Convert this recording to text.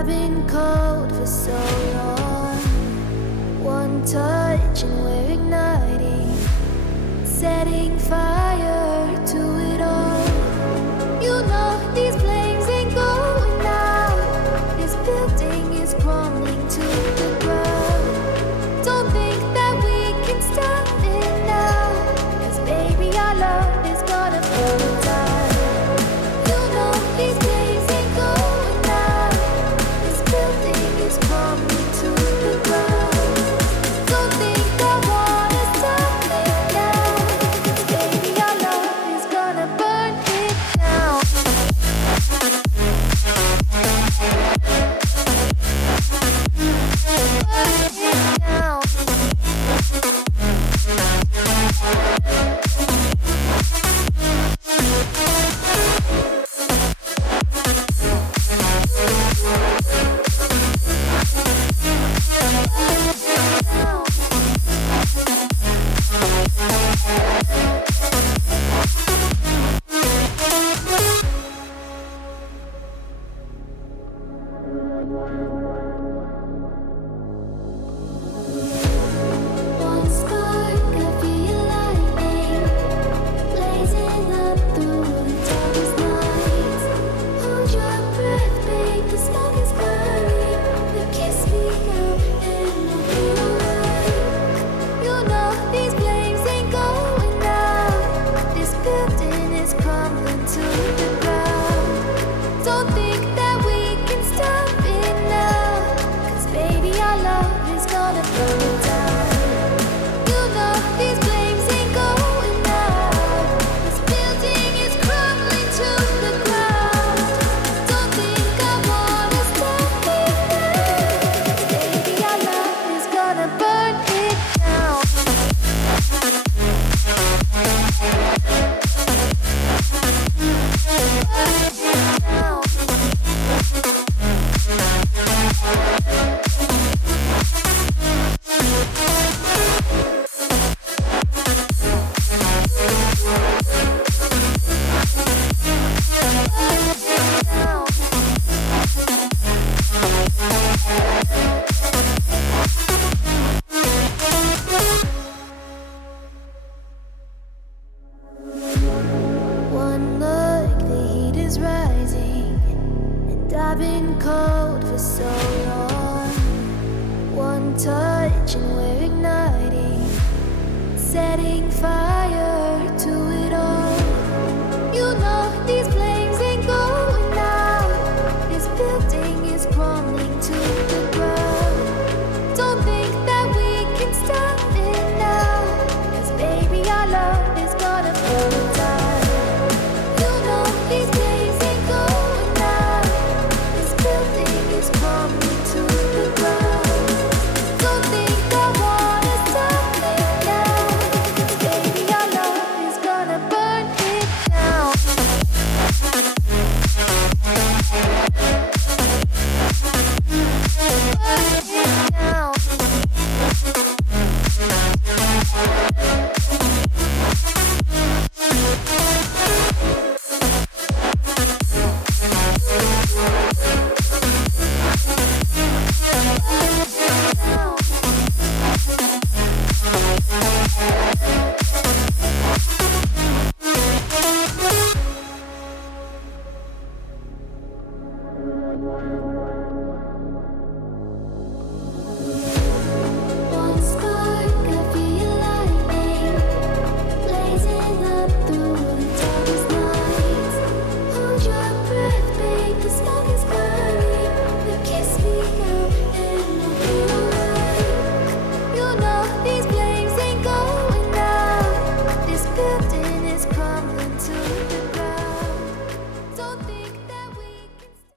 I've been cold for so long. One touch and we're igniting, setting fire to it all. You know these flames ain't going out. This building is crumbling to the ground. Don't think that we can stop it now, 'cause baby our love is gonna burn down. You know these flames ain't going out. This building is crumbling to the ground. Don't think I wanna stop it now, 'cause baby our love is gonna burn it down. One spark, I feel lightning blazing up through the darkest nights. Hold your breath, babe, the smoke is burning. But kiss me out and we'll be alright. You know these flames ain't going out. This building is crumbling to the ground. Don't think that we can stop it now, 'cause baby our love is gonna burn down. You know these flames ain't going out. This building is crumbling to the ground. Don't think I wanna stop it now, 'cause baby our love is gonna burn it down. One look, the heat is rising, and I've been cold for so long. One touch and we're igniting, setting fire